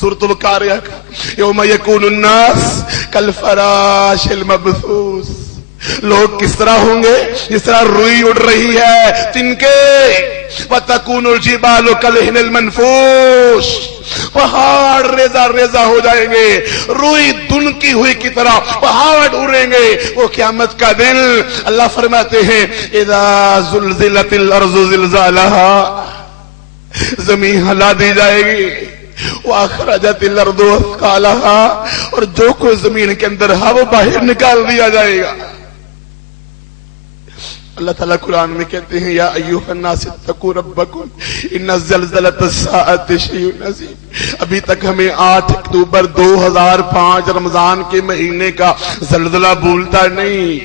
सूरत al-Qari'ah का यौम यकूनुन्नास कल फराशिल मबसूस, लोग किस तरह होंगे जिस तरह रुई उड़ रही है तिनके, वतकूनुल जिबालु कलहिनिल मनफूश, पहाड़ रेजा रेजा हो जाएंगे, रुई दुनकी हुई की तरह पहाड़ उड़ेंगे वो क़यामत का दिन। अल्लाह फरमाते हैं इज़ा ज़ुलज़िलतिल अर्ज़ु ज़िलज़ालहा, जमीन हिला दी जाएगी, वअख़रजतिल अर्ज़ु अस्क़ालहा, और जो कोई जमीन के अंदर है वो बाहर निकाल दिया जाएगा। अल्लाह ताला कुरान में कहते हैं या अय्युहन्नास इत्तक़ू रब्बकुम इन्ना ज़लज़लतस्साअति शैउन अज़ीम। अभी तक हमें 8 अक्टूबर 2005 रमजान के महीने का जलजला भूलता नहीं।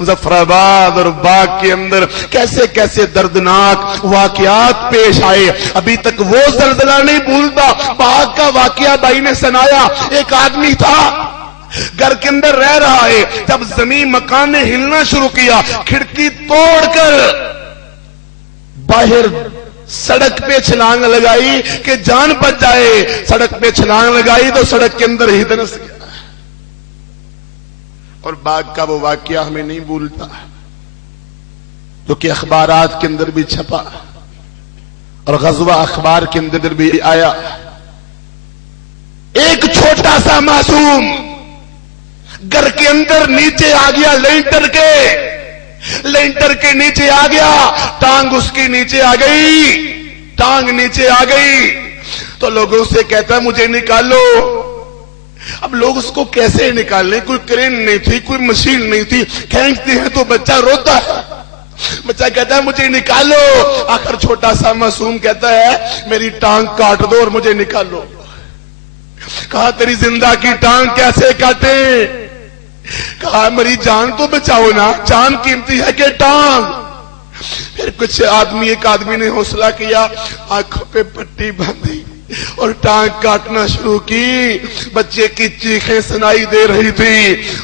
मुज़फ्फराबाद और बाग के अंदर कैसे कैसे दर्दनाक वाकयात पेश आए, अभी तक वो जलजला नहीं भूलता। बाग का वाकया भाई ने सुनाया, एक आदमी था घर के अंदर रह रहा है, जब जमीन मकान ने हिलना शुरू किया, खिड़की तोड़कर बाहर सड़क पे छलांग लगाई कि जान बच जाए। सड़क पे छलांग लगाई तो सड़क के अंदर ही धंस गया। और बाग का वो वाकया हमें नहीं भूलता जो कि अखबारात के अंदर भी छपा और गज़वा अखबार के अंदर भी आया। एक छोटा सा मासूम घर के अंदर नीचे आ गया, लेंटर के नीचे आ गया, टांग उसकी नीचे आ गई, टांग नीचे आ गई तो लोगों से कहता मुझे निकालो। अब लोग उसको कैसे निकालें, कोई क्रेन नहीं थी, कोई मशीन नहीं थी, खींचते हैं तो बच्चा रोता है, बच्चा कहता है मुझे निकालो। आखिर छोटा सा मासूम कहता है मेरी टांग काट दो और मुझे निकालो। कहा तेरी जिंदा की टांग कैसे काटे, कहा मेरी जान तो बचाओ ना, जान कीमती है कि टांग। फिर कुछ आदमी, एक आदमी ने हौसला किया, आंखों पे पट्टी बांधी और टांग काटना शुरू की। बच्चे की चीखें सुनाई दे रही थी,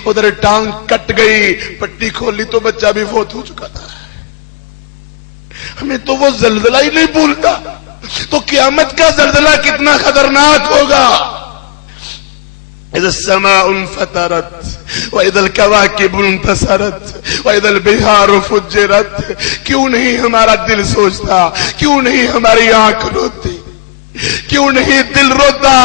उधर टांग कट गई, पट्टी खोली तो बच्चा भी फौत हो चुका था। हमें तो वो जलजला ही नहीं भूलता, तो क़यामत का जलजला कितना खतरनाक होगा। इज़ा समाउन फतरत व इज़ल कवाकिबुन इंतसरत व इज़ल बिहारु फुज्जिरत। क्यों नहीं हमारा दिल सोचता, क्यों नहीं हमारी आंख रोती, क्यों नहीं दिल रोता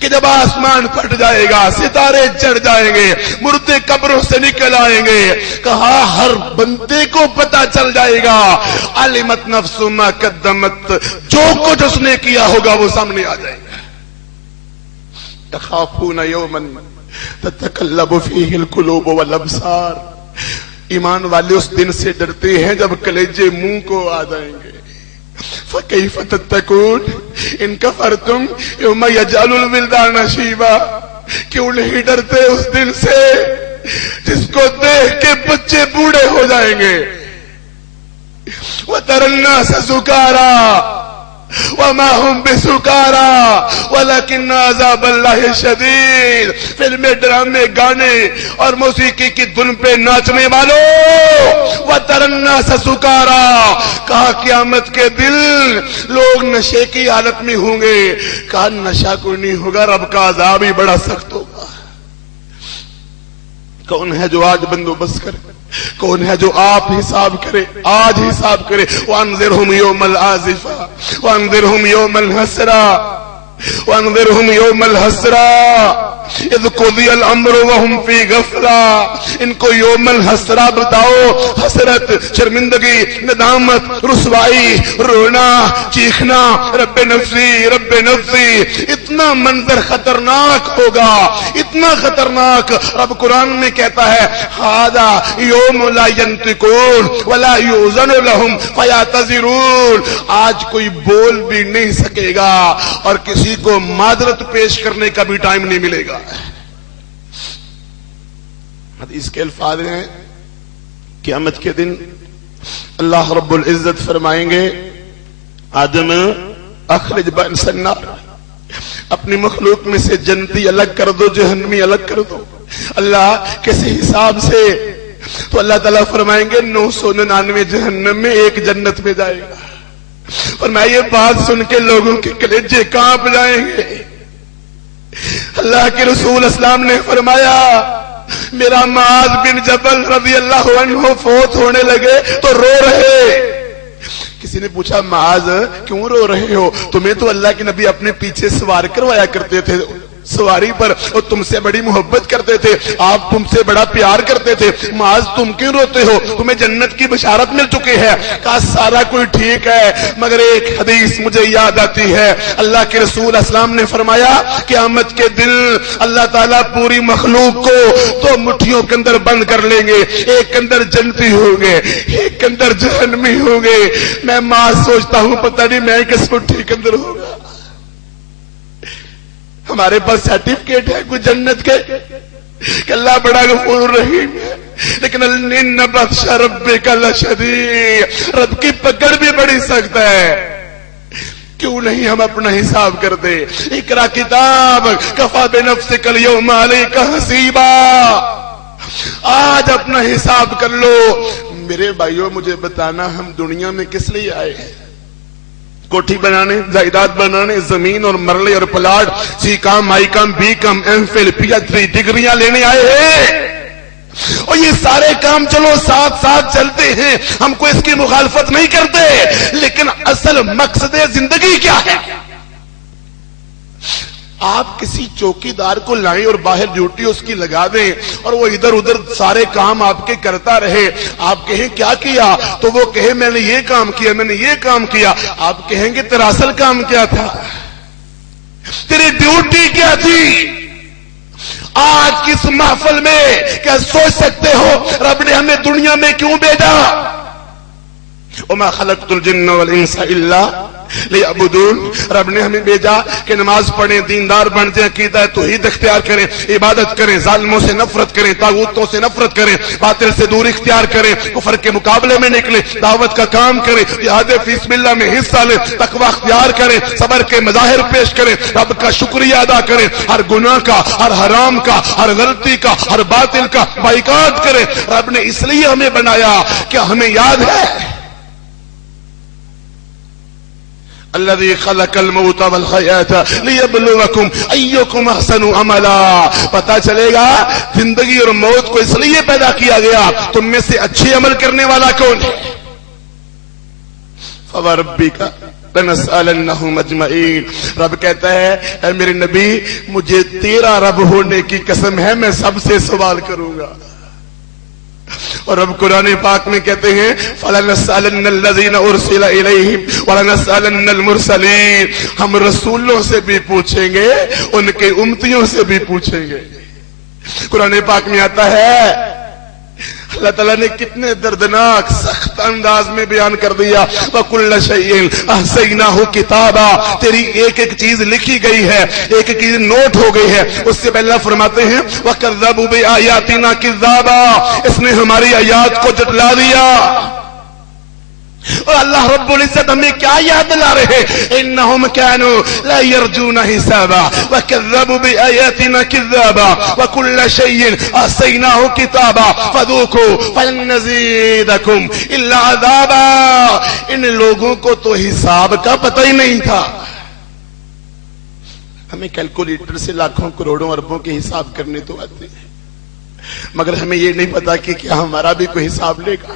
कि जब आसमान फट जाएगा, सितारे चढ़ जाएंगे, मुर्दे कब्रों से निकल आएंगे। कहा हर बंदे को पता चल जाएगा, अलिमत नफ्सु मा कद्दमत, जो कुछ उसने किया होगा वो सामने आ जाएगा। तखाफूना यौमन ततकल्लबु फीहिल कुलूब वल अब्सार। ईमान वाले उस दिन से डरते हैं जब कलेजे मुंह को आ जाएंगे। फकैफ तत्तकून इन कफरतुम यौम यजअलुल विल्दान शीबा। क्यों नहीं डरते उस दिन से जिसको देख के बच्चे बूढ़े हो जाएंगे। वतरन्नास सुकारा वमा हुम बिसुकारा वलकिन अज़ाबल्लाहि शदीद। फिल्में, ड्रामे, गाने और मौसीकी की धुन पे नाचने वालों, वतरन्नास सुकारा। कहा क़यामत के दिन लोग नशे की हालत में होंगे। कहा नशा कोई नहीं होगा, रब का अज़ाब ही बड़ा सख्त होगा। कौन है जो आज बंदोबस्त करे, कौन है जो आप हिसाब करे, आज हिसाब करे। वअन्ज़िरहुम यौमल आज़िफ़ा वअन्ज़िरहुम यौमल हसरा वअन्ज़िरहुम यौमल हसरा इज़ क़ुज़ियल अम्रु वहुम फ़ी गफ़ला। इनको यौमल हसरा बताओ, हसरत, शर्मिंदगी, नदामत, रुसवाई, रोना, चीखना, रब्बे नफ्सी। इतना मंजर खतरनाक होगा, इतना खतरनाक। रब कुरान में कहता है हादा यौम ला यंतिकून वला युज़नु लहुम फयअतज़िरून। आज कोई बोल भी नहीं सकेगा और किसी को माजरत पेश करने का भी टाइम नहीं मिलेगा। इसके अल्फाज हैं क़यामत के दिन अल्लाह रब्बुल इज्जत फरमाएंगे आदम अखरिज बन सन्नार, अपनी मखलूक में से जन्नती अलग कर दो, जहन्नमी अलग कर दो। अल्लाह किसी हिसाब से, तो अल्लाह ताला फरमाएंगे 999 जहन्नम में, 1 जन्नत में जाएगा। اور میں یہ بات سن کے لوگوں کے کلیجے کانپ جائیں گے. اللہ کے رسول اسلام نے فرمایا میرا معاذ بن جبل رضی اللہ عنہ فوت ہونے لگے تو رو رہے. کسی نے پوچھا معاذ کیوں رو رہے ہو؟ تمہیں تو اللہ کے نبی اپنے پیچھے سوار کروایا کرتے تھے سواری پر، اور تم سے بڑی محبت کرتے تھے، آپ تم سے بڑا پیار کرتے تھے، معاذ تم کیوں روتے ہو؟ تمہیں جنت کی بشارت مل چکی ہے. کہا سارا کوئی ٹھیک ہے مگر ایک حدیث مجھے یاد آتی ہے. اللہ کے رسول اسلام نے فرمایا قیامت کے دن اللہ تعالیٰ پوری مخلوق کو دو مٹھیوں کے اندر بند کر لیں گے، ایک کے اندر جنتی ہوں گے، ایک کے اندر جہنمی ہوں گے. میں معاذ سوچتا ہوں پتہ نہیں میں کس مٹھی کے اندر ہوگا. ہمارے پاس سرٹیفکیٹ ہے کوئی جنت کے کہ اللہ بڑا غفور رحیم ہے، لیکن ان بطش ربک لشدید، رب کی پکڑ بھی بڑی سخت ہے. کیوں نہیں ہم اپنا حساب کرتے؟ اقرا کتاب کفا بنفسک اليوم علیک حسیبا. آج اپنا حساب کر لو. میرے بھائیوں مجھے بتانا ہم دنیا میں کس لیے آئے ہیں؟ کوٹھی بنانے، جائیداد بنانے، زمین اور مرلے اور plot, C com, I com, B com, M phil, P H D ڈگریاں لینے آئے ہیں. اور یہ سارے کام چلو ساتھ ساتھ چلتے ہیں، ہم کو اس کی مخالفت نہیں کرتے، لیکن اصل مقصد زندگی کیا ہے؟ آپ کسی چوکیدار کو لائیں اور باہر ڈیوٹی اس کی لگا دیں اور وہ ادھر ادھر سارے کام آپ کے کرتا رہے. آپ کہیں کیا کیا؟ تو وہ کہے میں نے یہ کام کیا، میں نے یہ کام کیا. آپ کہیں گے تیرا اصل کام کیا تھا؟ تیری ڈیوٹی کیا تھی؟ آج کس محفل میں کیا سوچ سکتے ہو رب نے ہمیں دنیا میں کیوں بھیجا؟ وما خلقت الجن والانس الا لیعبدون. رب نے ہمیں بھیجا کہ نماز پڑھیں، دیندار بن جائیں، عقیدہ توحید اختیار کریں، عبادت کریں، ظالموں سے نفرت کریں، طاغوتوں سے نفرت کریں، باطل سے دور اختیار کریں، کفر کے مقابلے میں نکلیں، دعوت کا کام کریں، جہاد فی سبیل اللہ میں حصہ لیں، تقوی اختیار کریں، صبر کے مظاہر پیش کریں، رب کا شکریہ ادا کریں، ہر گناہ کا، ہر حرام کا، ہر غلطی کا، ہر باطل کا بائیکاٹ کریں. رب نے اس لیے ہمیں بنایا کہ ہمیں یاد ہے الذي خلق الموت والحیاة لیبلوکم ایکم احسن عملا. پتا چلے گا زندگی اور موت کو اس لیے پیدا کیا گیا تم میں سے اچھے عمل کرنے والا کون ہے. فوربک لنسألنہم اجمعین. رب کہتا ہے اے میرے نبی مجھے تیرا رب ہونے کی قسم ہے میں سب سے سوال کروں گا. اور رب قرآن پاک میں کہتے ہیں فَلَنَسْأَلَنَّ الَّذِينَ أُرْسِلَ إِلَيْهِمْ وَلَنَسْأَلَنَّ الْمُرْسَلِينَ. ہم رسولوں سے بھی پوچھیں گے، ان کے امتیوں سے بھی پوچھیں گے. قرآن پاک میں آتا ہے اللہ تعالیٰ نے کتنے دردناک سخت انداز میں بیان کر دیا وَكُلَّ شَيْءٍ أَحْصَيْنَاهُ كِتَابًا. تیری ایک ایک چیز لکھی گئی ہے، ایک ایک چیز نوٹ ہو گئی ہے. اس سے پہلے فرماتے ہیں وَكَذَّبُوا بِآيَاتِنَا كِذَّابًا. اس نے ہماری آیات کو جھٹلا دیا. اور اللہ رب العزت ہمیں کیا یاد دلا رہے ہیں انہم کانوا لا یرجون حسابا وکذبوا بآیاتنا کذابا وکل شیء احصیناہ کتابا فذوقوا فلن نزیدکم الا عذابا. ان لوگوں کو تو حساب کا پتہ ہی نہیں تھا. ہمیں کیلکولیٹر سے لاکھوں کروڑوں اربوں کے حساب کرنے تو آتے ہیں، مگر ہمیں یہ نہیں پتا کہ کیا ہمارا بھی کوئی حساب لے گا.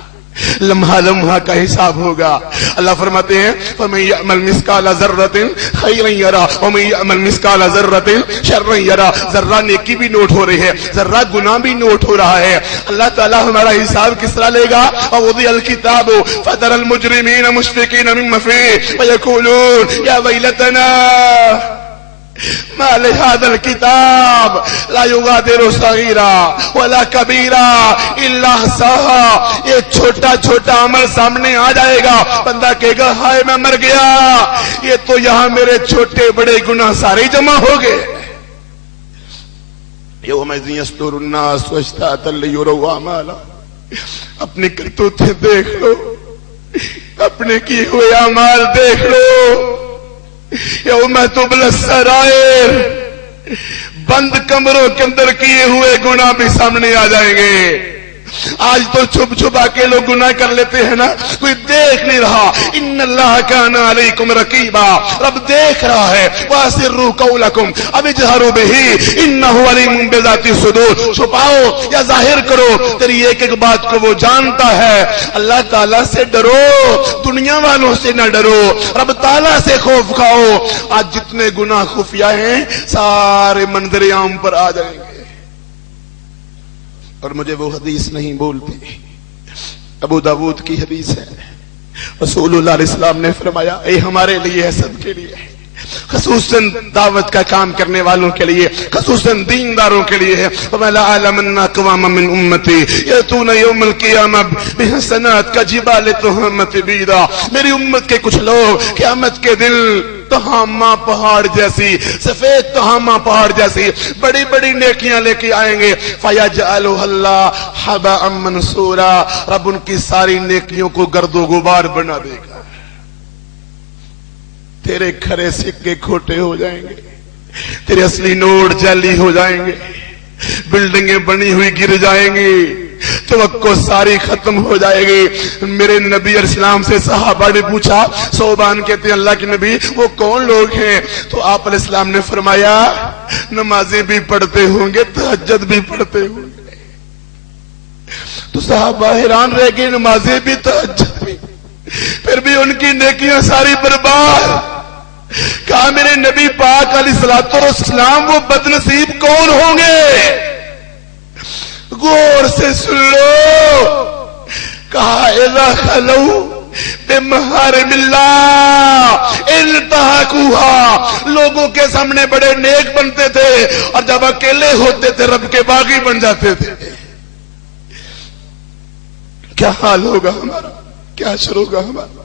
لمحہ لمحہ کا حساب ہوگا. اللہ فرماتے ہیں فَمَن يَعْمَلْ مِثْقَالَ ذَرَّةٍ خَيْرًا يَرَهُ وَمَن يَعْمَلْ مِثْقَالَ ذَرَّةٍ شَرًّا يَرَهُ. ذرہ نیکی بھی نوٹ ہو رہی ہے، ذرہ گناہ بھی نوٹ ہو رہا ہے. اللہ تعالیٰ ہمارا حساب کس طرح لے گا؟ وَوُضِعَ الْكِتَابُ فَتَرَى الْمُجْرِمِينَ مُشْفِقِينَ مِمَّا فِيهِ وَيَقُولُونَ يَا وَيْلَتَنَا ما لهذا الكتاب لا يغادر صغيرا ولا كبيرا الا احصاها. یہ چھوٹا چھوٹا عمل سامنے آ جائے گا، بندہ کہے گا ہائے میں مر گیا، یہ تو یہاں میرے چھوٹے بڑے گناہ سارے جمع ہو گئے. یومئذ یصدر الناس اشتاتا لیروا اعمالهم. اپنی کرتوتیں دیکھ لو، اپنے کیے ہوئے اعمال دیکھ لو. یوم تبلی السرائر. بند کمروں کے اندر کیے ہوئے گناہ بھی سامنے آ جائیں گے. आज तो छुप छुपा के लोग गुनाह कर लेते हैं ना, कोई देख नहीं रहा। इन्न अल्लाह काना अलैकुम रकीबा, रब देख रहा है। वासिर्रू कौलकुम अब इजहरू बिही इन्नहु अलीमुम बिज़ाति सुदूर, छुपाओ या जाहिर करो, तेरी एक एक बात को वो जानता है। अल्लाह ताला से डरो, दुनिया वालों से ना डरो, रब ताला से खौफ खाओ। आज जितने गुनाह खुफिया हैं सारे मंजर आम पर आ जाएंगे। और मुझे वो हदीस नहीं बोलती, अबू दाऊद की हदीस है। रसूलुल्लाह अलैहिस्सलाम ने फरमाया, ये हमारे लिए है, सबके लिए है, खसूसन दावत का काम करने वालों के लिए, खसूसन दीनदारों के लिए है। वला अलमन्ना अक़वाम मिन उम्मती यतूना यौमल क़ियामा बिहसनात का जिबाल तुहमत बीदा, मेरी उम्मत के कुछ लोग क़यामत के दिन तहामा पहाड़ जैसी, सफेद तहामा पहाड़ जैसी बड़ी बड़ी नेकियां लेके आएंगे। फयजअलुल्लाह हबाअम मनसूरा, रब उनकी सारी नेकियों को गर्दो गुबार बना देगा। तेरे खरे सिक्के खोटे हो जाएंगे, तेरे असली नोट जाली हो जाएंगे, बिल्डिंगें बनी हुई गिर जाएंगी, तवक्को सारी खत्म हो जाएगी। मेरे नबी अलैहिस्सलाम से सहाबा ने पूछा, सोबान कहते हैं अल्लाह के नबी वो कौन लोग हैं? तो आप अलैहिस्सलाम ने फरमाया, नमाजें भी पढ़ते होंगे, तहज्जुद भी पढ़ते होंगे। तो सहाबा हैरान रह गए, नमाजें भी तहज्जुद भी, फिर भी उनकी नेकियां सारी बर्बाद। कहा मेरे नबी पाक अलैहिस्सलाम वो बदनसीब कौन होंगे? गौर से सुन लो। कहा इज़ा खलौ बिमहारिमिल्लाह इंतहकुहा, लोगों के सामने बड़े नेक बनते थे और जब अकेले होते थे रब के बागी बन जाते थे। क्या हाल होगा हमारा, क्या असर होगा हमारा?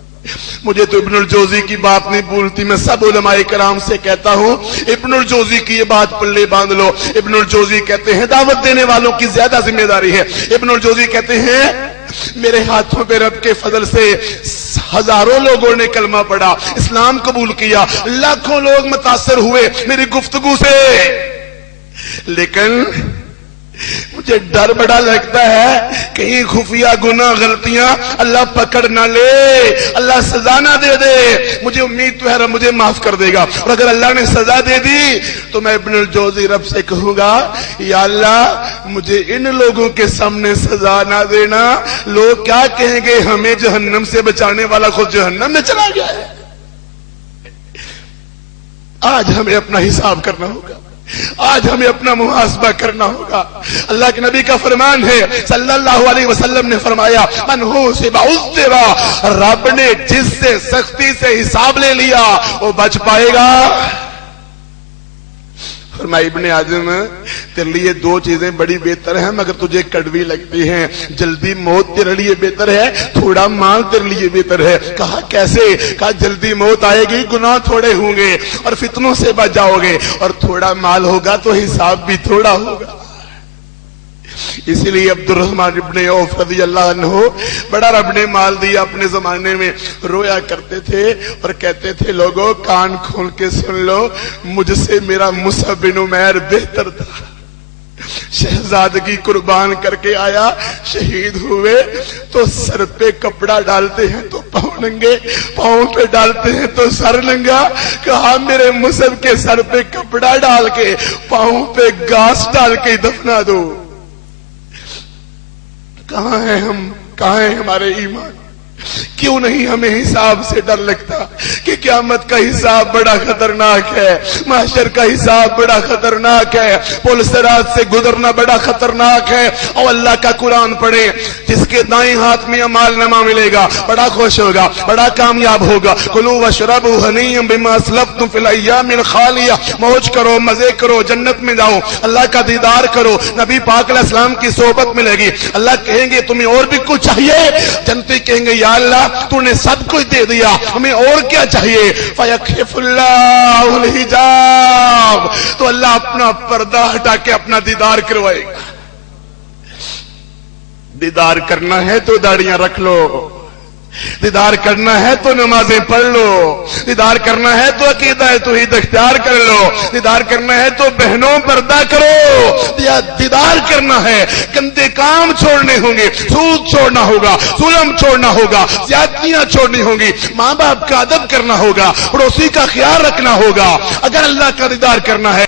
मुझे तो इब्नुल जोजी की बात नहीं भूलती, मैं सब उलमाए कराम से कहता हूं, इब्नुल जोजी की ये बात पल्ले बांध लो। इब्नुल जोजी कहते हैं दावत देने वालों की ज्यादा जिम्मेदारी है। इब्नुल जोजी कहते हैं मेरे हाथों पे रब के फजल से हजारों लोगों ने कलमा पढ़ा, इस्लाम कबूल किया, लाखों लोग मुतासर हुए मेरी गुफ्तगू से, लेकिन मुझे डर बड़ा लगता है कहीं खुफिया गुनाह गलतियां अल्लाह पकड़ ना ले, अल्लाह सजा ना दे दे। मुझे उम्मीद तो है रब मुझे माफ कर देगा, और अगर अल्लाह ने सजा दे दी तो मैं इब्नुल जोजी रब से कहूंगा, या अल्लाह मुझे इन लोगों के सामने सजा ना देना, लोग क्या कहेंगे हमें जहन्नम से बचाने वाला खुद जहन्नम में चला गया है। आज हमें अपना हिसाब करना होगा, आज हमें अपना मुहासबा करना होगा। अल्लाह के नबी का फरमान है सल्लल्लाहु अलैहि वसल्लम ने फरमाया, मन हो से बाउज़्ज़िबा, रब ने जिससे सख्ती से हिसाब ले लिया वो बच पाएगा। फरमाया इब्ने आदम तेरे लिए दो चीजें बड़ी बेहतर हैं मगर तुझे कड़वी लगती हैं, जल्दी मौत तेरे लिए बेहतर है, थोड़ा माल तेरे लिए बेहतर है। कहा कैसे? कहा जल्दी मौत आएगी, गुनाह थोड़े होंगे और फितनों से बच जाओगे, और थोड़ा माल होगा तो हिसाब भी थोड़ा होगा। इसीलिए अब्दुर्रहमान इब्ने औफ रज़ियल्लाहु अन्हु बड़ा रब ने माल दिया अपने जमाने में, रोया करते थे और कहते थे लोगों कान खोल के सुन लो, मुझसे मेरा मुसअब बिन उमैर बेहतर था। शहजादगी कुर्बान करके आया, शहीद हुए तो सर पे कपड़ा डालते हैं तो पांव नंगे, पांव पे डालते हैं तो सर नंगा। कहा मेरे मुसअब के सर पे कपड़ा डाल के पांव पे घास डाल के दफना दो। कहां है हम, कहां है हमारे ईमान? क्यों नहीं हमें हिसाब से डर लगता कि क़यामत का हिसाब बड़ा खतरनाक है, महशर का हिसाब बड़ा खतरनाक है, पुल सिरात से गुजरना बड़ा खतरनाक है। और अल्लाह का कुरान पढ़े, जिसके दाएं हाथ में अमाल नमा मिलेगा बड़ा खुश होगा, बड़ा कामयाब होगा। कुलू वशरबू हनीयम बिमा अस्लफ्तुम फिल अय्यामिल खालिया, मौज करो, मजे करो, जन्नत में जाओ, अल्लाह का दीदार करो, नबी पाक अलैहिस्सलाम की सोहबत मिलेगी। अल्लाह कहेंगे तुम्हें और भी कुछ चाहिए? जन्नती कहेंगे या अल्लाह तूने सब कुछ दे दिया, हमें और क्या चाहिए? फयख्फुल्लाहुल हिजाब, तो अल्लाह अपना पर्दा हटा के अपना दीदार करवाएगा। दीदार करना है तो दाढ़ियां रख लो, دیدار کرنا ہے تو نمازیں پڑھ لو، دیدار کرنا ہے تو عقیدہ توحید اختیار کر لو، دیدار کرنا ہے تو بہنوں پردہ کرو، دیدار کرنا ہے گندے کام چھوڑنے ہوں گے، سود چھوڑنا ہوگا، ظلم چھوڑنا ہوگا، زیادتیاں چھوڑنی ہوں گی، ماں باپ کا ادب کرنا ہوگا، پڑوسی کا خیال رکھنا ہوگا۔ اگر اللہ کا دیدار کرنا ہے